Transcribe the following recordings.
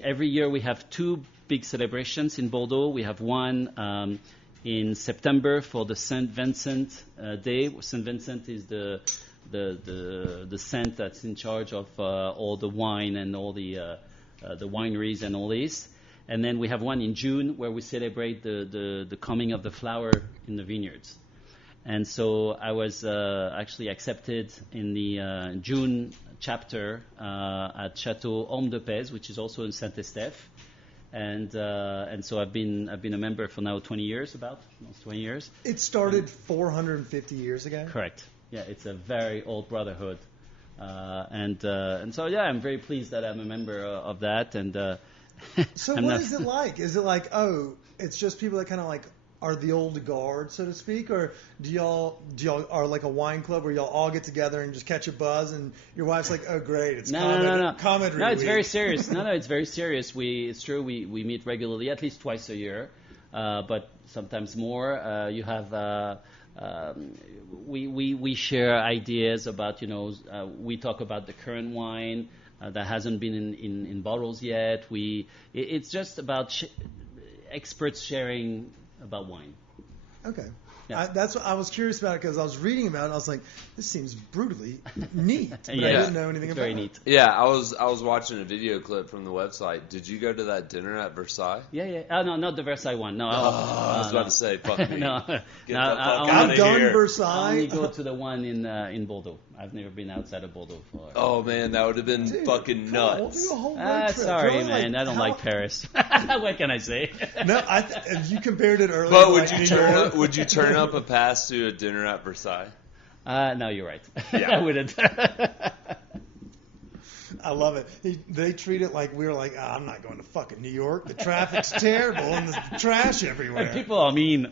Every year we have two big celebrations in Bordeaux. We have one in September for the Saint Vincent Day. Saint Vincent is the saint that's in charge of all the wine and all the wineries and all this. And then we have one in June where we celebrate the coming of the flower in the vineyards. And so I was actually accepted in the June chapter at Château Orme de Pèze, which is also in Saint-Estèphe. And so I've been a member for now 20 years, almost 20 years. It started 450 years ago? Correct. Yeah, it's a very old brotherhood. And so, yeah, I'm very pleased that I'm a member of that. And so what is it like? Is it like, it's just people that kind of like are the old guard, so to speak, or do y'all are like a wine club where y'all all get together and just catch a buzz, and your wife's like, oh great, it's comedy. No, it's very serious. No, it's very serious. It's true. We meet regularly, at least twice a year, but sometimes more. You have we share ideas about we talk about the current wine that hasn't been in bottles yet. It's just about experts sharing about wine. Okay. Yeah. That's what I was curious about, because I was reading about it and I was like, this seems brutally neat. But Yeah. I didn't know anything about Very it. neat. Yeah, I was watching a video clip from the website. Did you go to that dinner at Versailles? Yeah. Oh, no, not the Versailles one. No. I was about to say, fuck me. No. Get the No, fuck I- out I've of done here. I Versailles. only go to the one in Bordeaux. I've never been outside of Bordeaux for. Oh man, that would have been Dude, fucking come on, we'll nuts. do a whole road trip. Sorry, Really, man. I don't like Paris. What can I say? No, you compared it earlier. But to would like you New York. would you turn up a pass to a dinner at Versailles? No, you're right. Yeah. I wouldn't. I love it. They treat it like we were like, I'm not going to fucking New York. The traffic's terrible and there's trash everywhere. People are mean.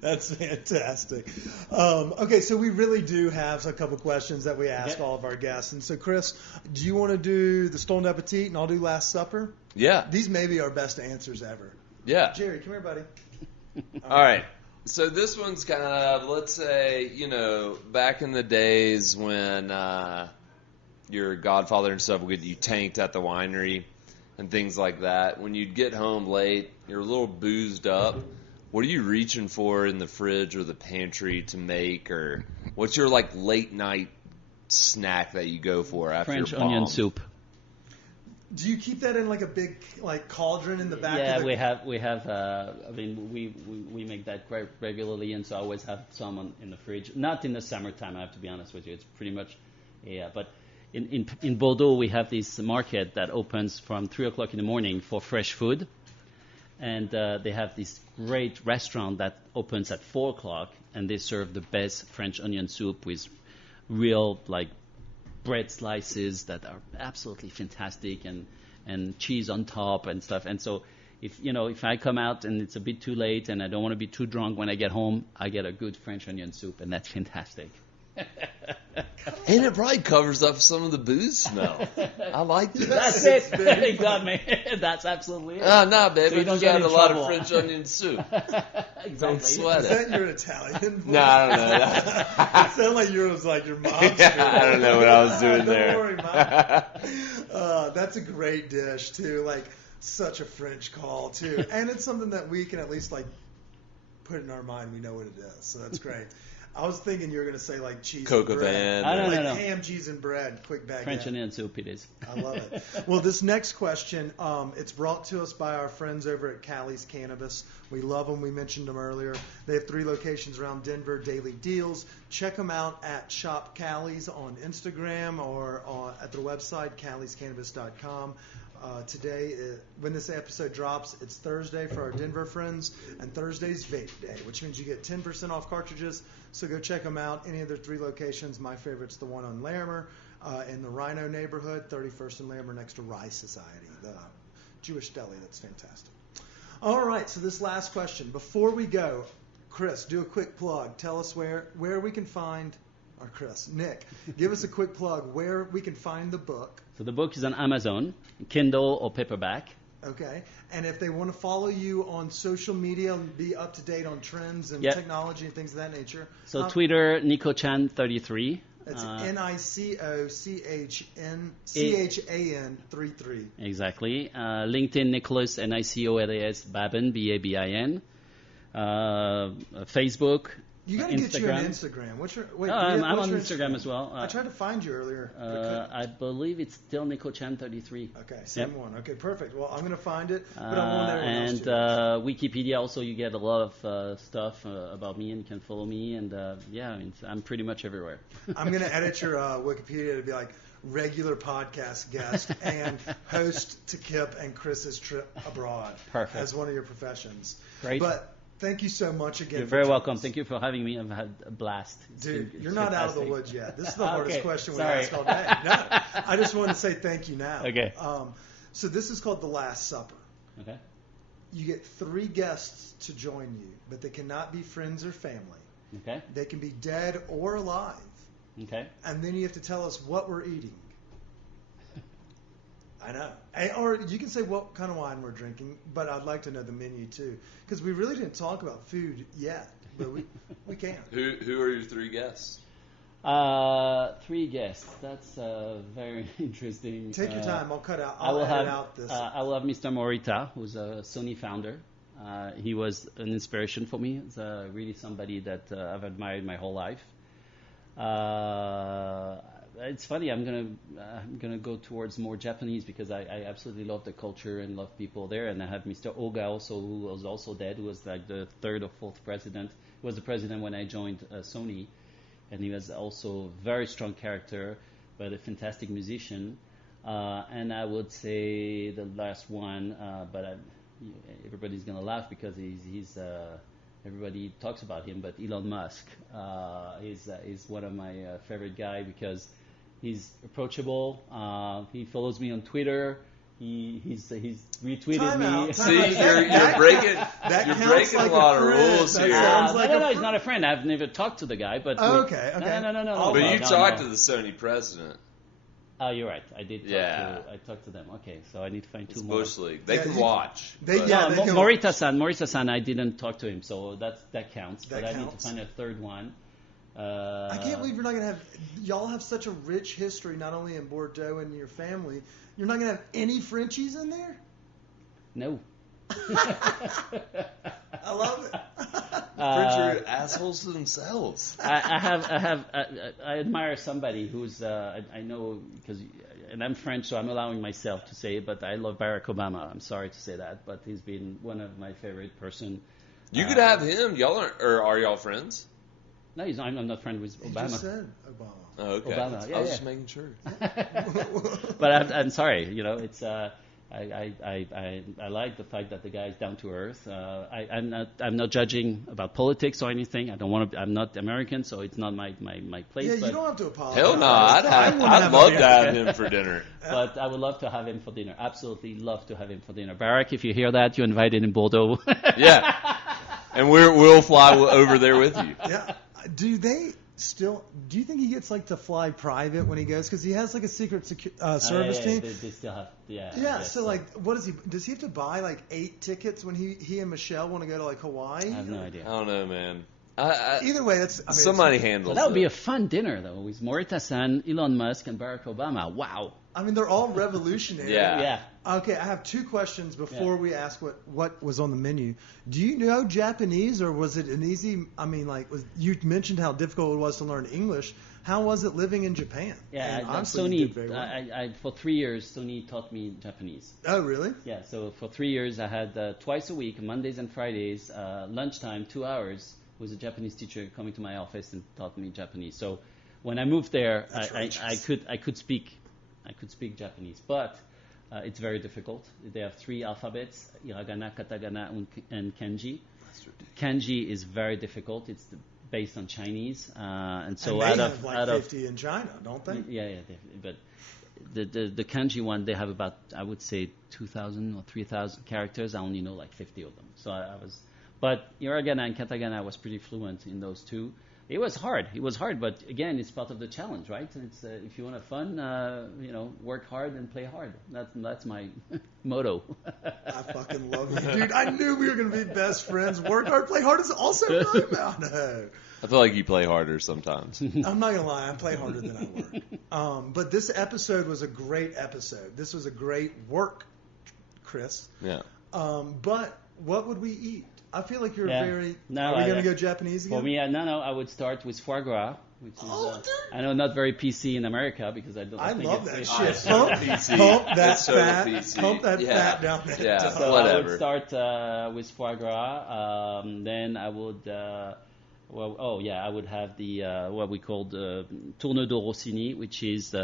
That's fantastic. Okay, so we really do have a couple questions that we ask all of our guests. And so, Chris, do you want to do the Stolen Appetit and I'll do Last Supper? Yeah. These may be our best answers ever. Yeah. Jerry, come here, buddy. All right. So this one's kind of, let's say, back in the days when your godfather and stuff would get you tanked at the winery and things like that. When you'd get home late, you're a little boozed up. What are you reaching for in the fridge or the pantry to make, or what's your like late night snack that you go for after French your onion bomb? soup. Do you keep that in like a big like cauldron in the back? Yeah, of the... we have. I mean, we make that quite regularly, and so I always have some in the fridge. Not in the summertime, I have to be honest with you. It's pretty much, But in Bordeaux, we have this market that opens from 3:00 in the morning for fresh food, and they have this great restaurant that opens at 4:00, and they serve the best French onion soup with real like bread slices that are absolutely fantastic, and cheese on top and stuff. And so if I come out and it's a bit too late and I don't want to be too drunk when I get home, I get a good French onion soup, and that's fantastic. And it probably covers up some of the booze smell. I like this. That's it. You got me. That's absolutely it. Nah, baby. So you don't just get had in a lot trouble. of French onion soup. Exactly. Don't sweat Is it. that your Italian voice? No, I don't know. It sounded like yours was like your mom's. I don't know what I was doing Don't there. worry, Mom. That's a great dish too. Like such a French call too, and it's something that we can at least like put in our mind. We know what it is, so that's great. I was thinking you were going to say like cheese Coq au and bread. vin. Like No. ham, cheese, and bread. Quick baguette. French onion soup it is. I love it. Well, this next question, it's brought to us by our friends over at Callie's Cannabis. We love them. We mentioned them earlier. They have 3 locations around Denver, daily deals. Check them out at Shop Callie's on Instagram or at their website, calliescannabis.com. Today, when this episode drops, it's Thursday for our Denver friends, and Thursday's Vape Day, which means you get 10% off cartridges. So go check them out. Any of their 3 locations. My favorite's the one on Larimer in the Rhino neighborhood, 31st and Larimer next to Rye Society, the Jewish deli. That's fantastic. All right, so this last question. Before we go, Chris, do a quick plug. Tell us where we can find, or Chris, Nick, give us a quick plug where we can find the book. So the book is on Amazon, Kindle or paperback. Okay. And if they want to follow you on social media and be up to date on trends and Yep. technology and things of that nature. So Twitter, NicoChan33. That's NICOCHAN 33. LinkedIn, Nicolas, NICOLAS, Babin, BABIN. Facebook. You got to get you an Instagram. I'm on Instagram as well. I tried to find you earlier. I believe it's still NicoChan33. Okay, same one. Okay, perfect. Well, I'm going to find it, but I want everyone else to. Wikipedia also, you get a lot of stuff about me, and you can follow me. And I'm pretty much everywhere. I'm going to edit your Wikipedia to be like regular podcast guest and host to Kip and Chris's trip abroad. Perfect. As one of your professions. Great. But thank you so much again. You're very welcome. Thank you for having me. I've had a blast. Dude, you're not out of the woods yet. This is the hardest question we Sorry. ask all day. No, I just wanted to say thank you now. Okay. So this is called The Last Supper. Okay. You get 3 guests to join you, but they cannot be friends or family. Okay. They can be dead or alive. Okay. And then you have to tell us what we're eating. I know. Or you can say what kind of wine we're drinking, but I'd like to know the menu too, because we really didn't talk about food yet, but we can. Who are your 3 guests? 3 guests. That's very interesting. Take your time. I'll cut out. I'll edit out this. I will have Mr. Morita, who's a Sony founder. He was an inspiration for me. It's really somebody that I've admired my whole life. It's funny. I'm gonna go towards more Japanese because I absolutely love the culture and love people there. And I have Mr. Oga also, who was also dead, who was like the 3rd or 4th president. He was the president when I joined Sony, and he was also a very strong character, but a fantastic musician. And I would say the last one, but everybody's gonna laugh because he's everybody talks about him, but Elon Musk is one of my favorite guy because he's approachable. He follows me on Twitter. He's retweeted me. See, you're breaking a lot of rules here. No, he's not a friend. I've never talked to the guy, but okay. No. But you talked to the Sony president. Oh, you're right. I did. Yeah. I talked to them. Okay, so I need to find 2 It's more. Bush League. They can watch. Morita-san, I didn't talk to him, so that counts. That I counts. need to find a 3rd one. I can't believe you're not going to have. Y'all have such a rich history, not only in Bordeaux and your family. You're not going to have any Frenchies in there? No. I love it. French are assholes to themselves. I admire somebody who's I know because, and I'm French, so I'm allowing myself to say it, but I love Barack Obama. I'm sorry to say that, but he's been one of my favorite person. You could have him. Are y'all friends? No, he's not. I'm not friend with Obama. You just said Obama. Oh, okay. Obama. I was just making sure. But I'm sorry. You know, it's I like the fact that the guy is down to earth. I'm not judging about politics or anything. I don't want to. I'm not American, so it's not my place. Yeah, but you don't have to apologize. Hell no, I'd love to have him for dinner. But I would love to have him for dinner. Absolutely love to have him for dinner. Barack, if you hear that, you're invited in Bordeaux. Yeah, and we'll fly over there with you. Yeah. Do you think he gets like to fly private when he goes? Because he has like a secret service team. They still have, Yeah. So like, what does he have to buy like 8 tickets when he and Michelle want to go to like Hawaii? I have no idea. I don't know, man. Either way, somebody handles. That would be a fun dinner though, with Morita-san, Elon Musk, and Barack Obama. Wow. I mean, they're all revolutionary. Yeah. Okay, I have 2 questions before we ask what was on the menu. Do you know Japanese, or was it an easy? I mean, you mentioned how difficult it was to learn English. How was it living in Japan? Yeah, Sony. Sony. For 3 years, Sony taught me Japanese. Oh, really? Yeah. So for 3 years, I had twice a week, Mondays and Fridays, lunchtime, 2 hours, with a Japanese teacher coming to my office and taught me Japanese. So when I moved there, I could speak Japanese, but it's very difficult. They have 3 alphabets: hiragana, katakana, and kanji. Kanji is very difficult. It's based on Chinese, and so and they have 50 in China, don't they? Yeah. But the kanji one, they have about, I would say, 2,000 or 3,000 characters. I only know like 50 of them. So but hiragana and katakana, I was pretty fluent in those 2. It was hard, but again, it's part of the challenge, right? It's if you want to have fun, work hard and play hard. That's my motto. I fucking love you, dude. I knew we were gonna be best friends. Work hard, play hard is also my motto. I feel like you play harder sometimes. I'm not gonna lie, I play harder than I work. But this episode was a great episode. This was a great work, Chris. Yeah. But what would we eat? I feel like you're Yeah. very. No, are we gonna go Japanese again? For me, no, I would start with foie gras, which is dude. I know not very PC in America because I don't. I think love it's that very- shit. Pump that It's so fat. PC. Pump that Yeah. fat down there. Yeah. So Whatever. I would start with foie gras. Then I would, I would have the what we called tourneau de Rossini, which is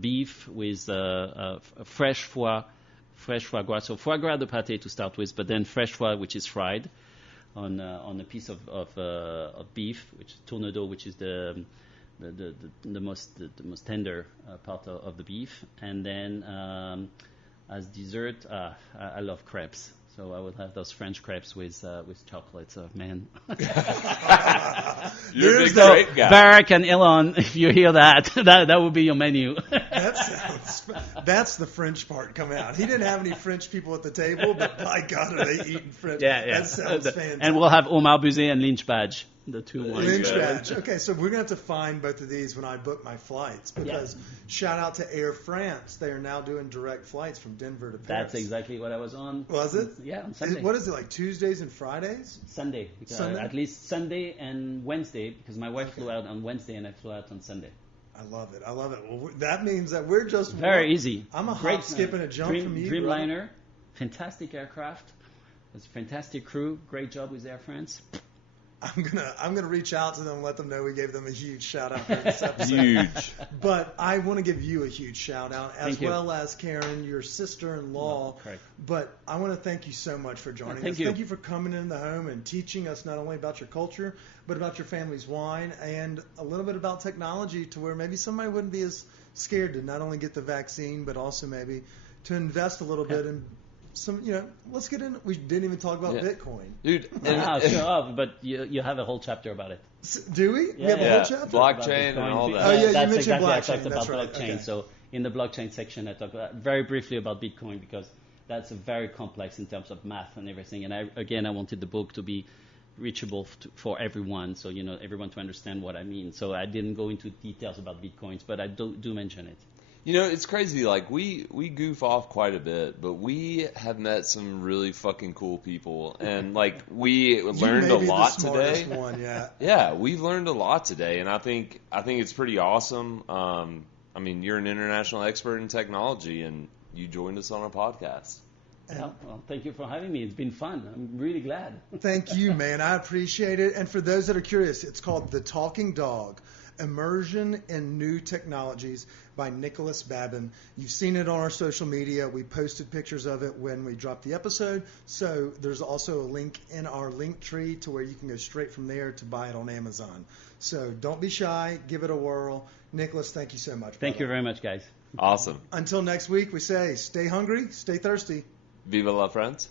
beef with fresh foie gras. So foie gras de pâté to start with, but then fresh foie, which is fried on a piece of beef, which is tourneau de, which is the most tender part of the beef, and then as dessert, I love crepes. So I would have those French crepes with chocolate. So man, You're a Here's big the- crepe guy. Barack and Elon, if you hear that, that would be your menu. That's the French part coming out. He didn't have any French people at the table, but by God, are they eating French? That sounds fantastic. And we'll have Omar Buzet and Lynch Badge, the two ones. Lynch good. badge. Okay, so we're gonna have to find both of these when I book my flights because shout out to Air France. They are now doing direct flights from Denver to Paris. That's exactly what I was on. Was it? Yeah, on Sunday. What is it, like Tuesdays and Fridays? Sunday, because Sunday? at least Sunday and Wednesday, because my wife flew out on Wednesday and I flew out on Sunday. I love it. Well, that means that we're just Very easy. I'm a Great, hop, skip, and a jump from you. brother. Dreamliner, fantastic aircraft. It's a fantastic crew. Great job with Air France. I'm gonna reach out to them and let them know we gave them a huge shout out for this episode. Huge. But I want to give you a huge shout out as Thank you. well as Karen, your sister-in-law. Correct. But I want to thank you so much for joining Thank us. you. Thank you for coming in the home and teaching us not only about your culture, but about your family's wine and a little bit about technology to where maybe somebody wouldn't be as scared to not only get the vaccine, but also maybe to invest a little bit in some, let's get in. We didn't even talk about Bitcoin. Dude, and, Sure, but you have a whole chapter about it. Do we? We have a Yeah. whole chapter? Blockchain and all that. Oh, yeah, you That's mentioned exactly I blockchain. talked about That's right. blockchain. Okay. So in the blockchain section, I talk very briefly about Bitcoin because that's very complex in terms of math and everything. And I wanted the book to be reachable for everyone, so everyone to understand what I mean. So I didn't go into details about Bitcoins, but I do mention it. It's crazy. Like we goof off quite a bit, but we have met some really fucking cool people, and like we learned a lot today. One, yeah. Yeah, we've learned a lot today, and I think it's pretty awesome. I mean, you're an international expert in technology, and you joined us on a podcast. Well, thank you for having me. It's been fun. I'm really glad. Thank you, man. I appreciate it. And for those that are curious, it's called The Talking Dog, Immersion in New Technologies by Nicolas Babin. You've seen it on our social media. We posted pictures of it when we dropped the episode. So there's also a link in our link tree to where you can go straight from there to buy it on Amazon. So don't be shy. Give it a whirl. Nicolas, thank you so much. Thank you very much, guys. Awesome. Until next week, we say stay hungry, stay thirsty. Viva la France.